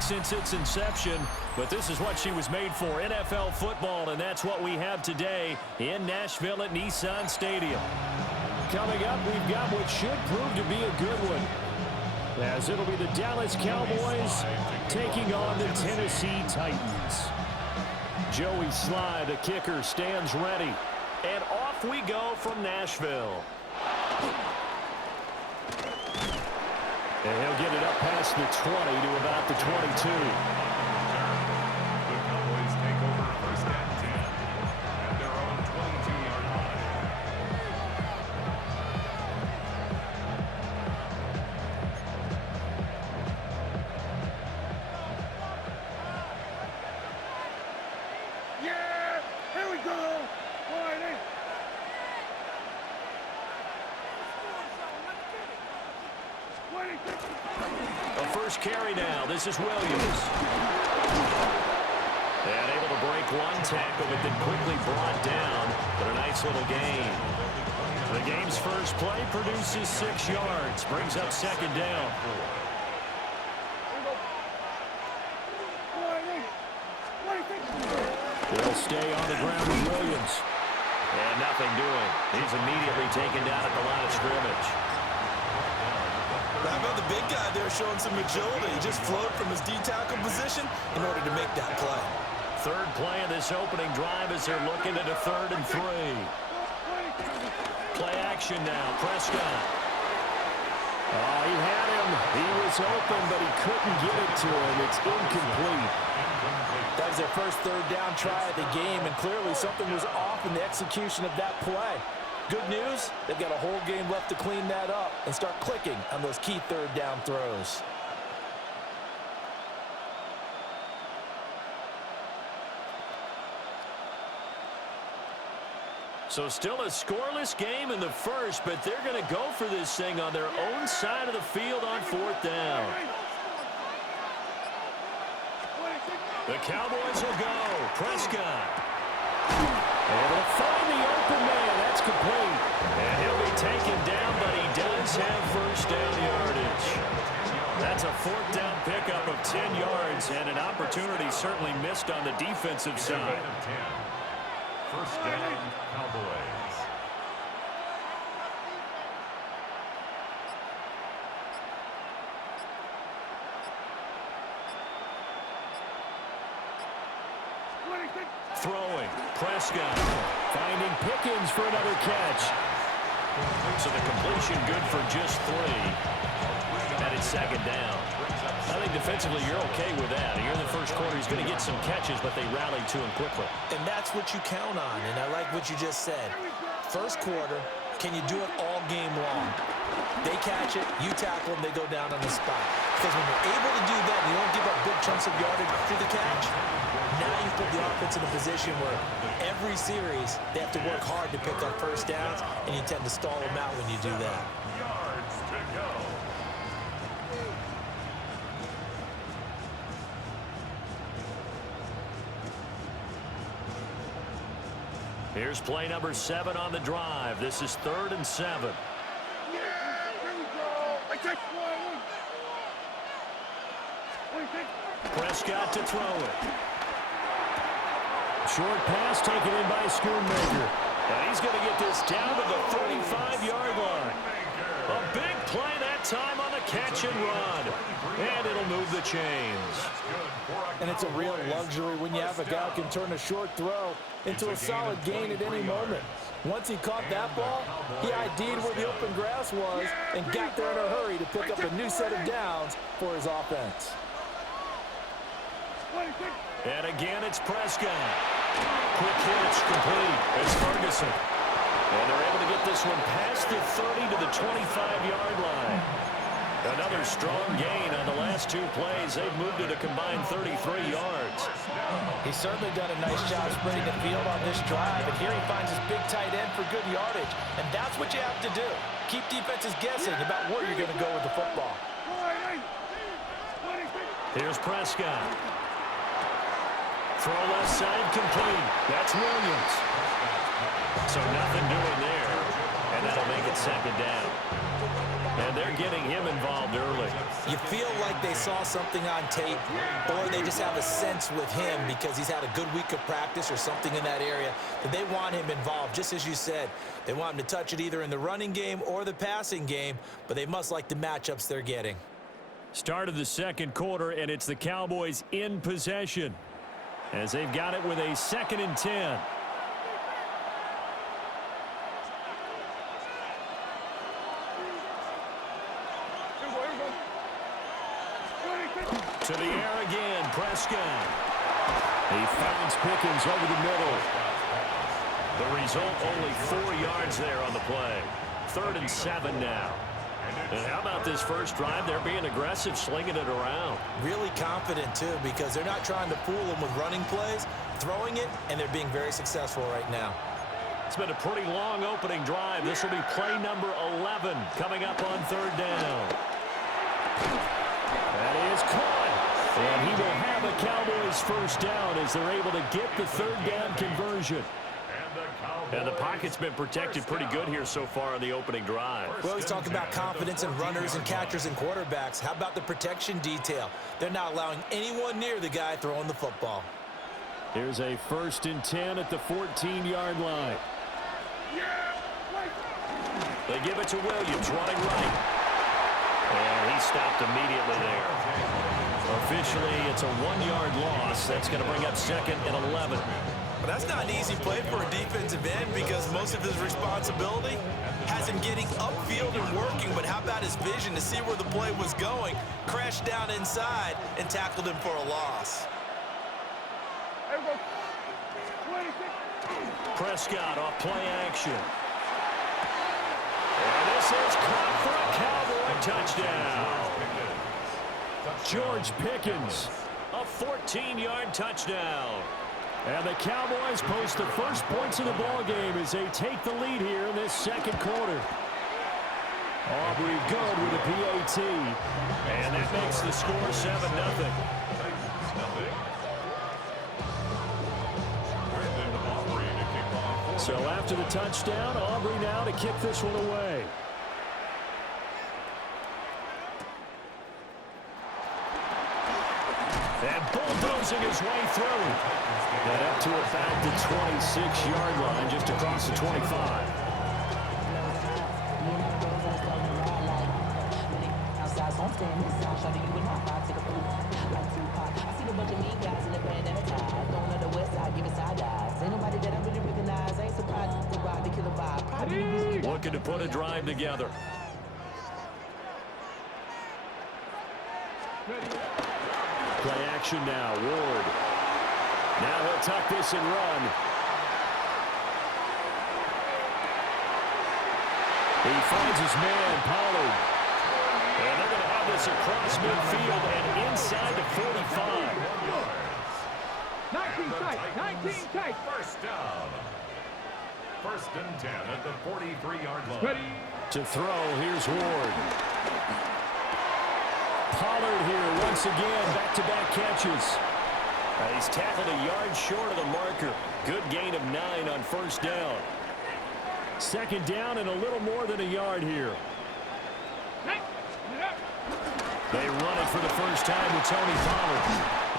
quarterback since its inception, but this is what she was made for, NFL football, and that's what we have today in Nashville at Nissan Stadium. Coming up, we've got what should prove to be a good one, as it'll be the Dallas Cowboys taking on the Tennessee Titans. Joey Sly, the kicker, stands ready, and off we go from Nashville. And he'll get it up past the 20 to about the 22. The Cowboys take over first and 10 at their own 22-yard line. Yeah! Here we go! All right, hey. A first carry now. This is Williams. And able to break one tackle, but then quickly brought down. But a nice little gain. The game's first play produces 6 yards. Brings up second down. He'll stay on the ground with Williams. And nothing doing. He's immediately taken down at the line of scrimmage. How about the big guy there showing some agility? He just floated from his D-tackle position in order to make that play. Third play of this opening drive as they're looking at a 3rd and 3. Play action now. Prescott. Oh, he had him. He was open, but he couldn't get it to him. It's incomplete. That was their first 3rd down try of the game, and clearly something was off in the execution of that play. Good news, they've got a whole game left to clean that up and start clicking on those key 3rd down throws. So still a scoreless game in the first, but they're going to go for this thing on their own side of the field on 4th down. The Cowboys will go. Prescott. Able to find the open man. That's complete. And he'll be taken down, but he does have first down yardage. That's a 4th down pickup of 10 yards, and an opportunity certainly missed on the defensive side. First down, Cowboys. Throwing. Prescott. Finding Pickens for another catch. So the completion good for just 3. And it's second down. I think defensively you're okay with that. Here in the first quarter, he's going to get some catches, but they rallied to him quickly. And that's what you count on, and I like what you just said. First quarter, can you do it all game long? They catch it, you tackle them, they go down on the spot. Because when you're able to do that, you don't give up big chunks of yardage through the catch. Now you put the offense in a position where every series they have to work hard to pick up first downs, and you tend to stall them out when you do that. Yards to go. Here's play number 7 on the drive. This is 3rd and 7. Prescott to throw it. Short pass taken in by Schoonmaker. And he's going to get this down to the 35-yard line. A big play that time on the catch and run. And it'll move the chains. And it's a real luxury when you have a guy who can turn a short throw into a solid gain at any moment. Once he caught that ball, he ID'd where the open grass was and got there in a hurry to pick up a new set of downs for his offense. And again, it's Prescott. Quick hitch complete. It's Ferguson. And they're able to get this one past the 30 to the 25-yard line. Another strong gain on the last 2 plays. They've moved it a combined 33 yards. He's certainly done a nice job spreading the field on this drive, and here he finds his big tight end for good yardage. And that's what you have to do. Keep defenses guessing about where you're going to go with the football. Here's Prescott. Throw left side complete. That's Williams. So nothing doing there. And that'll make it second down. And they're getting him involved early. You feel like they saw something on tape, or they just have a sense with him because he's had a good week of practice or something in that area that they want him involved. Just as you said, they want him to touch it either in the running game or the passing game, but they must like the matchups they're getting. Start of the second quarter, and it's the Cowboys in possession as they've got it with a 2nd and 10. To the air again, Prescott. He finds Pickens over the middle. The result, only 4 yards there on the play. 3rd and 7 now. And how about this first drive? They're being aggressive, slinging it around. Really confident, too, because they're not trying to fool them with running plays, throwing it, and they're being very successful right now. It's been a pretty long opening drive. This will be play number 11 coming up on 3rd down. That is caught. And he will have a Cowboys first down as they're able to get the 3rd down conversion. And the pocket's been protected pretty good here so far on the opening drive. Well, he's talking about confidence in runners and catchers and quarterbacks. How about the protection detail? They're not allowing anyone near the guy throwing the football. Here's a 1st and 10 at the 14-yard line. They give it to Williams, running right. And he stopped immediately there. Officially, it's a 1-yard loss. That's going to bring up 2nd and 11. But that's not an easy play for a defensive end because most of his responsibility has him getting upfield and working. But how about his vision to see where the play was going, crashed down inside, and tackled him for a loss. Prescott off play action. And this is caught for a Cowboy touchdown. George Pickens, a 14-yard touchdown. And the Cowboys post the first points of the ball game as they take the lead here in this 2nd quarter. Aubrey good with a PAT. And that makes the score 7-0. So after the touchdown, Aubrey now to kick this one away. And bulldozing his way through. And up to about the 26-yard line, just across the 25. Looking to put a drive together. Play action now, Ward. Now he'll tuck this and run. He finds his man, Pollard. And they're going to have this across midfield and inside the 45. 19 tight, 19 tight. First down. 1st and 10 at the 43-yard line. Ready. To throw, here's Ward. Pollard here once again, back-to-back catches. He's tackled a yard short of the marker. Good gain of 9 on 1st down. 2nd down and a little more than a yard here. They run it for the first time with Tony Pollard.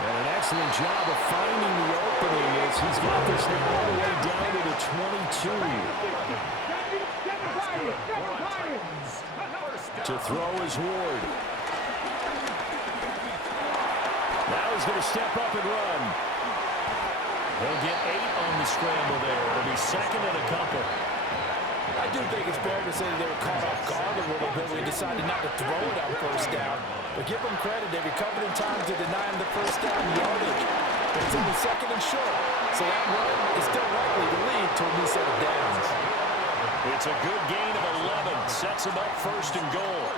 And an excellent job of finding the opening as he's got this thing all the way down to the 22. To throw is Ward. Now he's going to step up and run. He'll get 8 on the scramble there. It'll be 2nd and a couple. I do think it's fair to say they were caught off guard a little bit when they decided not to throw it on 1st down. But give them credit. They recovered in time to deny him the 1st down yardage. But it's only 2nd and short. So that run is still likely to lead to a new set of downs. It's a good gain of 11. Sets him up 1st and goal.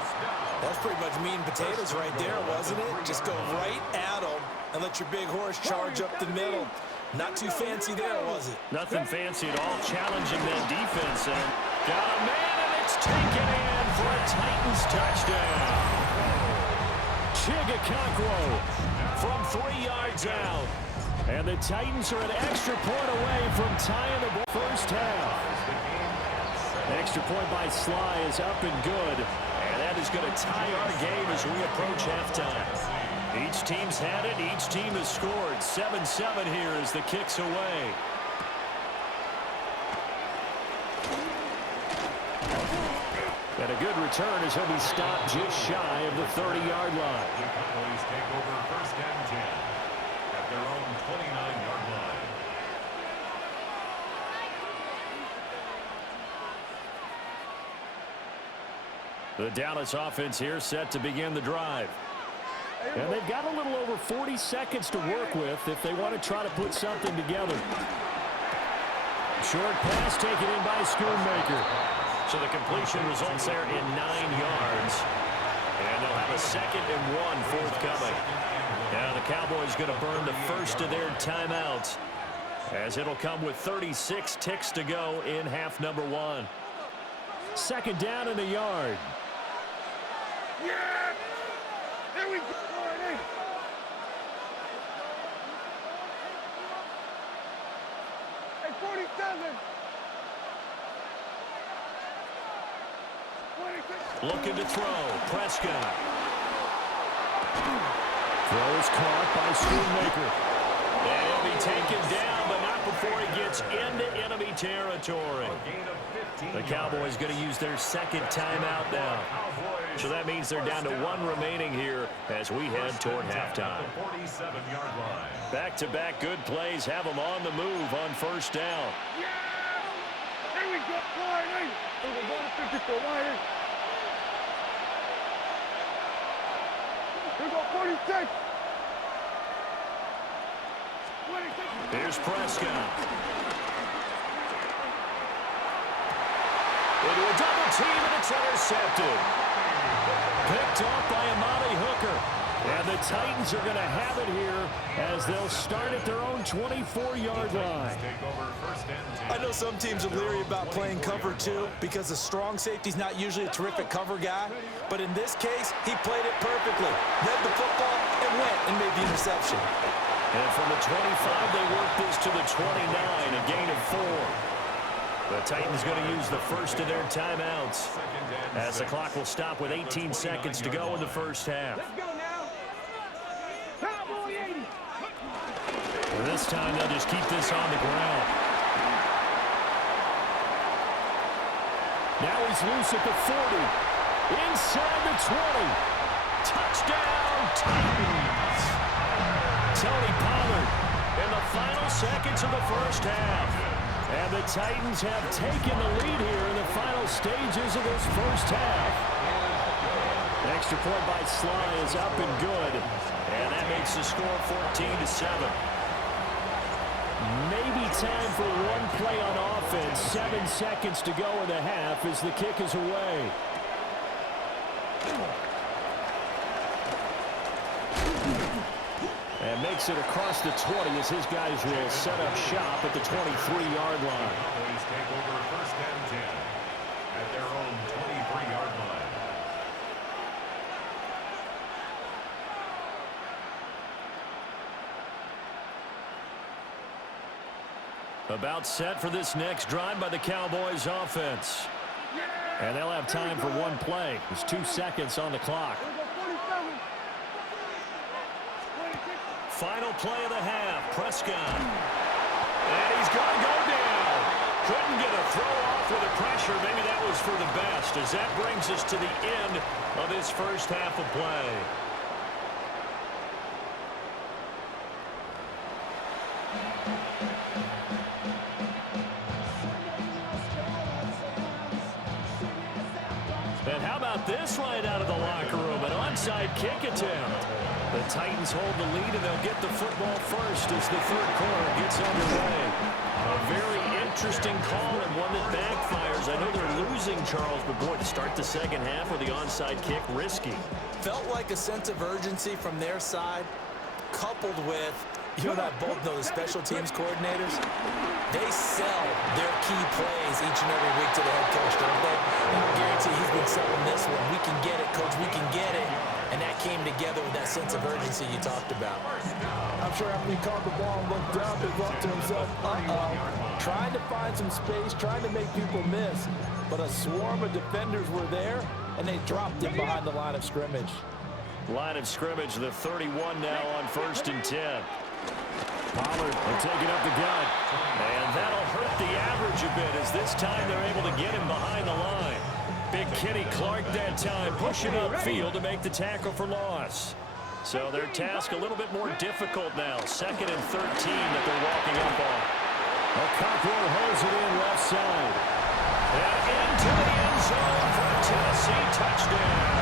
That's pretty much meat and potatoes right there, wasn't it? Just go right at them and let your big horse charge up the middle. Not too fancy there, was it? Nothing fancy at all. Challenging that defense. And got a man, and it's taken in for a Titans touchdown. Chigakonkwo from 3 yards out. And the Titans are an extra point away from tying the ball. First half. Extra point by Sly is up and good. And that is is going to tie our game as we approach halftime. Each team's had it. Each team has scored. 7-7 here as the kick's away. And a good return as he'll be stopped just shy of the 30-yard line. The Cowboys take over 1st and 10 at their own 29-yard line. The Dallas offense here set to begin the drive. And they've got a little over 40 seconds to work with if they want to try to put something together. Short pass taken in by Schoonmaker. So the completion results there in 9 yards. And they'll have a 2nd and 1 forthcoming. Now the Cowboys going to burn the first of their timeouts, as it'll come with 36 ticks to go in half number 1. 2nd down in the yard. Yeah! There we go! All right, hey. Hey, 47! 26! Looking to throw. Prescott. Throw is caught by Schoonmaker. And he'll be taken down, but not before he gets into enemy territory. The Cowboys going to use their 2nd timeout now. So that means they're down to 1 remaining here as we head toward halftime. Back-to-back good plays have them on the move on 1st down. Yeah! There we go! All right, hey. We're going to 54 wire. We go 46! 26! Here's Prescott. Into a double team, and it's intercepted. Picked off by Amani Hooker. And the Titans are going to have it here as they'll start at their own 24-yard line. I know some teams are leery about playing cover 2 because the strong safety's not usually a terrific cover guy. But in this case, he played it perfectly. Read the football and went and made the interception. And from the 25, they work this to the 29, a gain of 4. The Titans going to use the first of their timeouts as the clock will stop with 18 seconds to go in the first half. Let's go now! Cowboy 80! And this time they'll just keep this on the ground. Now he's loose at the 40. Inside the 20. Touchdown, Titans! Tony Pollard in the final seconds of the first half. And the Titans have taken the lead here in the final stages of this first half. Extra point by Sly is up and good. And that makes the score 14-7. Maybe time for one play on offense. 7 seconds to go in the half as the kick is away. And makes it across the 20 as his guys will set up shop at the 23-yard line. Cowboys take over 1st and 10 at their own 23-yard line. About set for this next drive by the Cowboys offense. And they'll have time for one play. There's 2 seconds on the clock. Final play of the half, Prescott. And he's going to go down. Couldn't get a throw off with the pressure. Maybe that was for the best, as that brings us to the end of this first half of play. And how about this right out of the locker room? An onside kick attempt. The Titans hold the lead, and they'll get the football first as the third quarter gets underway. A very interesting call and one that backfires. I know they're losing, Charles, but boy, to start the second half with the onside kick, risky. Felt like a sense of urgency from their side, coupled with, you and I both know the special teams coordinators, they sell their key plays each and every week to the head coach, don't they? And I guarantee he's been selling this one. We can get it, coach, we can get it. And that came together with that sense of urgency you talked about. I'm sure after he caught the ball and looked up, he thought to himself, trying to find some space, trying to make people miss. But a swarm of defenders were there, and they dropped him behind the line of scrimmage. Line of scrimmage, the 31 now on 1st and 10. Pollard will take it up the gut. And that'll hurt the average a bit as this time they're able to get him behind the line. Big Kenny Clark that time pushing upfield to make the tackle for loss. So their task a little bit more difficult now. 2nd and 13 that they're walking up on. Cockrell holds it in left side. And into the end zone for a Tennessee touchdown.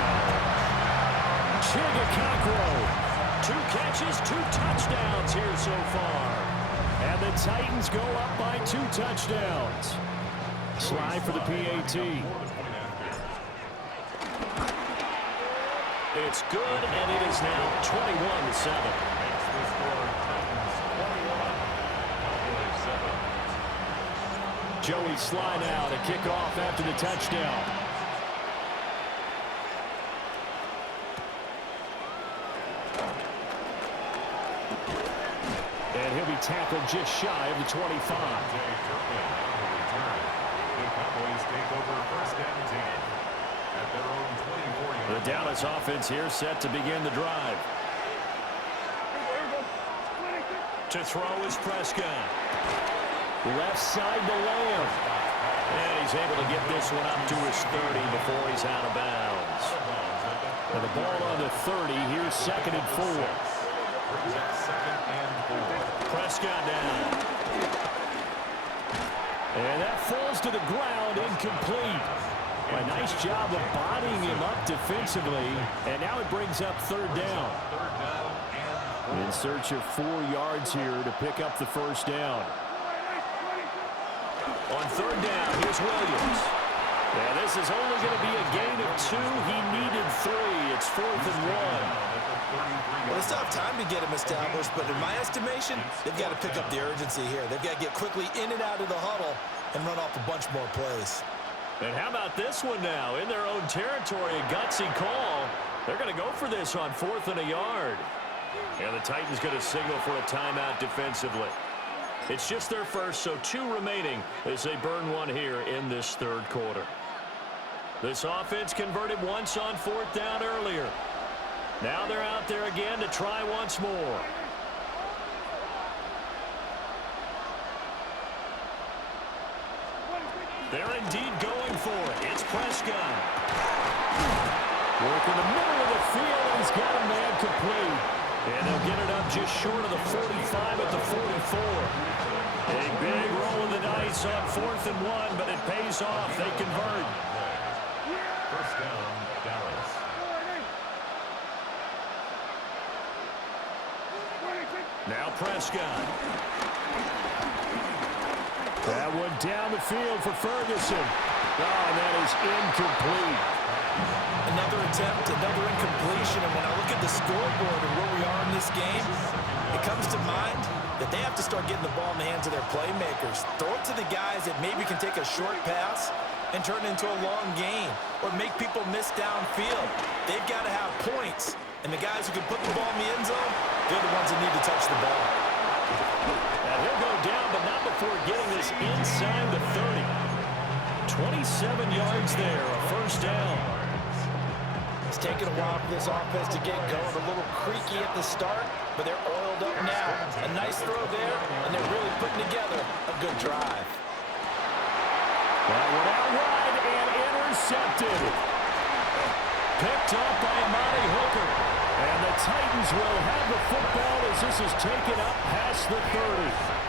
Chigga Cockrell. 2 catches, 2 touchdowns here so far. And the Titans go up by 2 touchdowns. Slide for the PAT. It's good, and it is now 21-7. Joey Sly now to kick off after the touchdown. And he'll be tackled just shy of the 25. The Dallas offense here set to begin the drive. To throw is Prescott. Left side to Lamb. And he's able to get this one up to his 30 before he's out of bounds. And the ball on the 30. Here's 2nd and 4. Prescott down. And that falls to the ground, incomplete. A nice job of bodying him up defensively. And now it brings up 3rd down. In search of 4 yards here to pick up the 1st down. On 3rd down, here's Williams. Yeah, this is only going to be a gain of 2. He needed 3. It's 4th and 1. Well, they still have time to get him established, but in my estimation, they've got to pick up the urgency here. They've got to get quickly in and out of the huddle and run off a bunch more plays. And how about this one now? In their own territory, a gutsy call. They're going to go for this on 4th and a yard. And the Titans going to signal for a timeout defensively. It's just their first, so 2 remaining as they burn 1 here in this 3rd quarter. This offense converted once on 4th down earlier. Now they're out there again to try once more. They're indeed going for it. It's Prescott. Work in the middle of the field, and he's got a man complete. And they'll get it up just short of the 45 at the 44. A big roll of the dice on 4th and 1, but it pays off. They convert. 1st down, Dallas. Now Prescott. That one down the field for Ferguson. Oh, and that is incomplete. Another attempt, another incompletion, and when I look at the scoreboard and where we are in this game, it comes to mind that they have to start getting the ball in the hands of their playmakers. Throw it to the guys that maybe can take a short pass and turn it into a long gain or make people miss downfield. They've got to have points, and the guys who can put the ball in the end zone, they're the ones that need to touch the ball. Now he'll go down, but not before getting this inside the 30. 27 yards there, a 1st down. It's taken a while for this offense to get going. A little creaky at the start, but they're oiled up now. A nice throw there, and they're really putting together a good drive. That one out wide and intercepted. Picked up by Amani Hooker. And the Titans will have the football as this is taken up past the 30.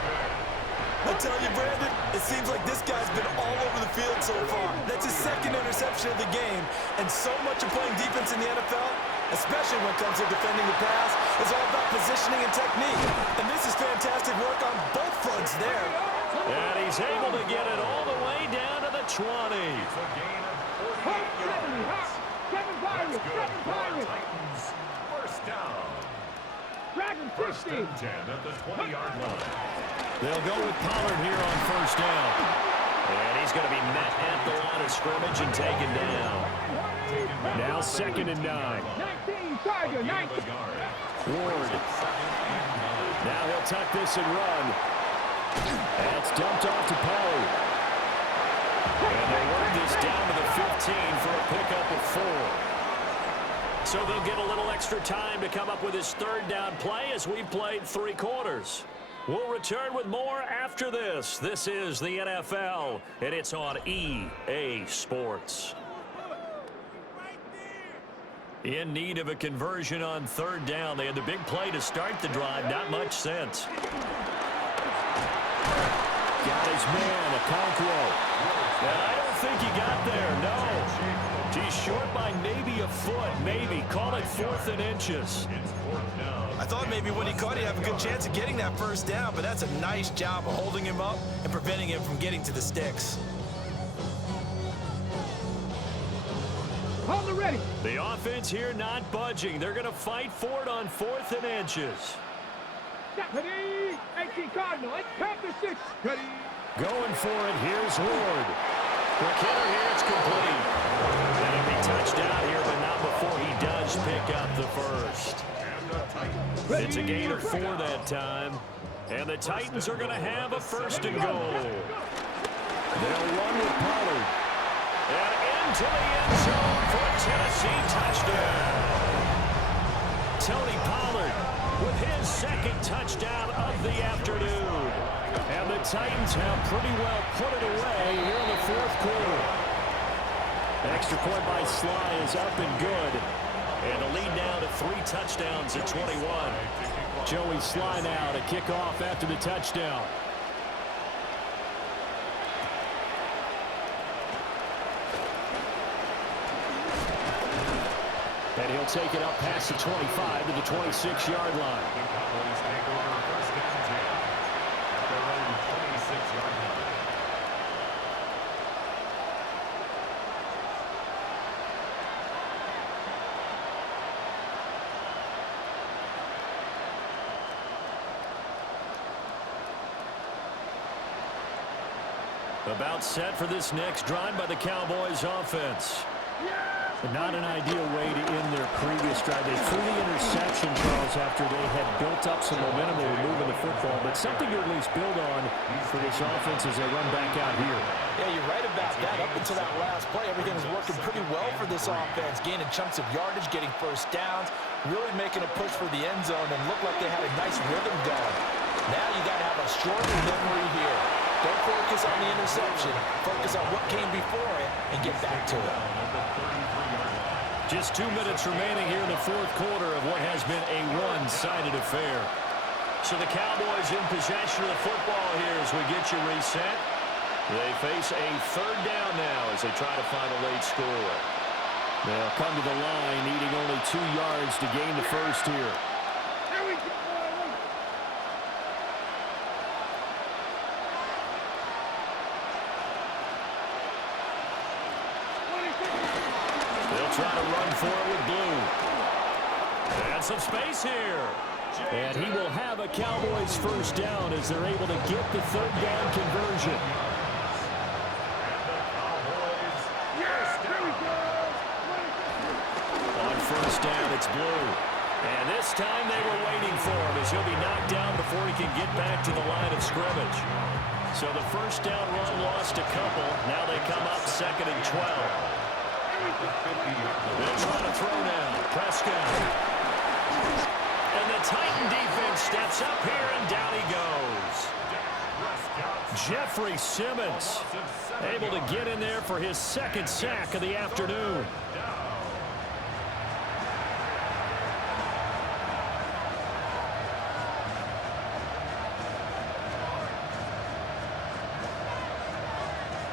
I tell you, Brandon, it seems like this guy's been all over the field so far. That's his 2nd interception of the game. And so much of playing defense in the NFL, especially when it comes to defending the pass, is all about positioning and technique. And this is fantastic work on both fronts there. And he's able to get it all the way down to the 20. A gain of 48 yards. That's good for Titans. 1st down. 1st and 10 at the 20-yard line. They'll go with Pollard here on 1st down. And he's going to be met at the line of scrimmage and taken down. Now 2nd and 9. 19, Tiger, 19. Ward. Now he'll tuck this and run. That's dumped off to Pollard. And they work this down to the 15 for a pickup of 4. So they'll get a little extra time to come up with his third down play as we've played 3 quarters. We'll return with more after this. This is the NFL, and it's on EA Sports. In need of a conversion on third down. They had the big play to start the drive. Not much sense. Got his man, Okonkwo. And I don't think he got there, no. He's short by maybe a foot, maybe. Call it 4th and inches. I thought maybe when he caught it, he'd have a good chance of getting that first down, but that's a nice job of holding him up and preventing him from getting to the sticks. Hold it ready. The offense here not budging. They're going to fight for it on 4th and inches. Ready. 18 Cardinal. Count the 6. Ready. Going for it. Here's Ward. Quick hitter here. It's complete. And it'll be touchdown here, but not before he does pick up the first. It's a gain of 4 that time. And the Titans are going to have a 1st and goal. They'll run with Pollard. And into the end zone for a Tennessee touchdown. Tony Pollard with his 2nd touchdown of the afternoon. And the Titans have pretty well put it away here in the 4th quarter. Extra point by Sly is up and good. And a lead now to 3 touchdowns at 21. Joey Sly now to kick off after the touchdown. And he'll take it up past the 25 to the 26-yard line. About set for this next drive by the Cowboys offense. Not an ideal way to end their previous drive. They threw the interception, Charles, after they had built up some momentum. They were moving the football, but something to at least build on for this offense as they run back out here. Yeah, you're right about that. Up until that last play, everything was working pretty well for this offense, gaining chunks of yardage, getting first downs, really making a push for the end zone, and looked like they had a nice rhythm going. Now you got to have a stronger memory here. Don't focus on the interception. Focus on what came before it and get back to it. Just 2 minutes remaining here in the 4th quarter of what has been a one-sided affair. So the Cowboys in possession of the football here as we get you reset. They face a 3rd down now as they try to find a late score. They'll come to the line needing only 2 yards to gain the first here. There we go. They'll try to run for it with Blue. And some space here. And he will have a Cowboys first down as they're able to get the 3rd down conversion. On first down, it's Blue. And this time they were waiting for him as he'll be knocked down before he can get back to the line of scrimmage. So the first down run lost a couple. Now they come up 2nd and 12. They'll try to throw now. Prescott. And the Titan defense steps up here, and down he goes. Jeffrey Simmons able to get in there for his 2nd sack of the afternoon.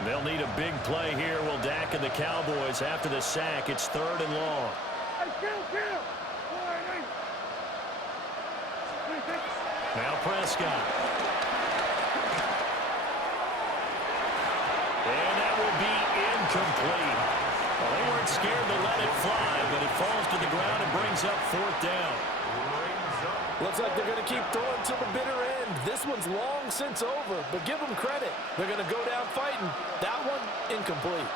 They'll need a big play here. Will Dak and the Cowboys after the sack. It's 3rd and long. Now Prescott. And that will be incomplete. Well, they weren't scared to let it fly, but it falls to the ground and brings up 4th down. Looks like they're going to keep throwing to the bitter end. This one's long since over, but give them credit. They're going to go down fighting. That one, incomplete.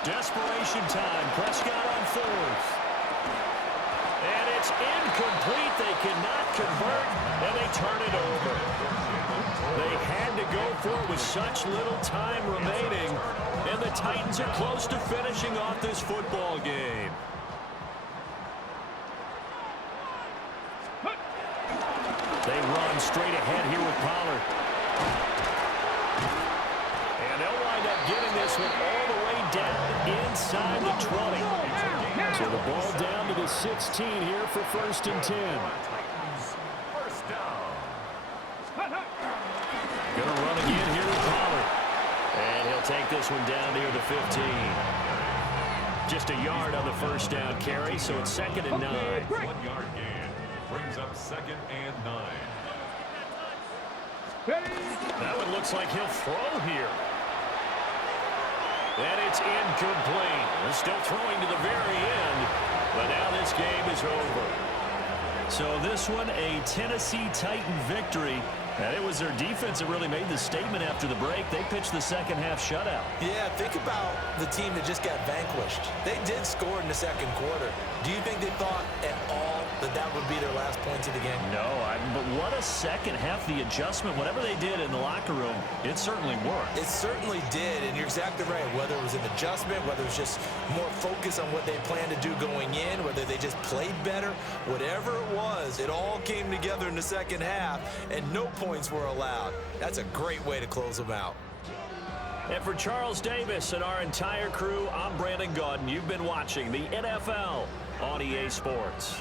Desperation time. Prescott on 4th. And it's incomplete. They cannot convert, and they turn it over. They had to go for it with such little time remaining. And the Titans are close to finishing off this football game. They run straight ahead here with Pollard. And they'll wind up getting this one all the way down inside the 20. So the ball down to the 16 here for 1st and 10. First down. Gonna run again here with Pollard. And he'll take this one down near the 15. Just a yard on the first down carry, so it's 2nd and 9. 1 yard gain. Brings up 2nd and 9. That one looks like he'll throw here. And it's incomplete. They're still throwing to the very end, but now this game is over. So this one, a Tennessee Titan victory. And it was their defense that really made the statement after the break. They pitched the second half shutout. Yeah, think about the team that just got vanquished. They did score in the second quarter. Do you think they thought at all that that would be their last points of the game? No, but what a second half. The adjustment, whatever they did in the locker room, it certainly worked. It certainly did, and you're exactly right. Whether it was an adjustment, whether it was just more focus on what they planned to do going in, whether they just played better, whatever it was, it all came together in the second half, and no points were allowed. That's a great way to close them out. And for Charles Davis and our entire crew, I'm Brandon Gaudin. You've been watching the NFL on EA Sports.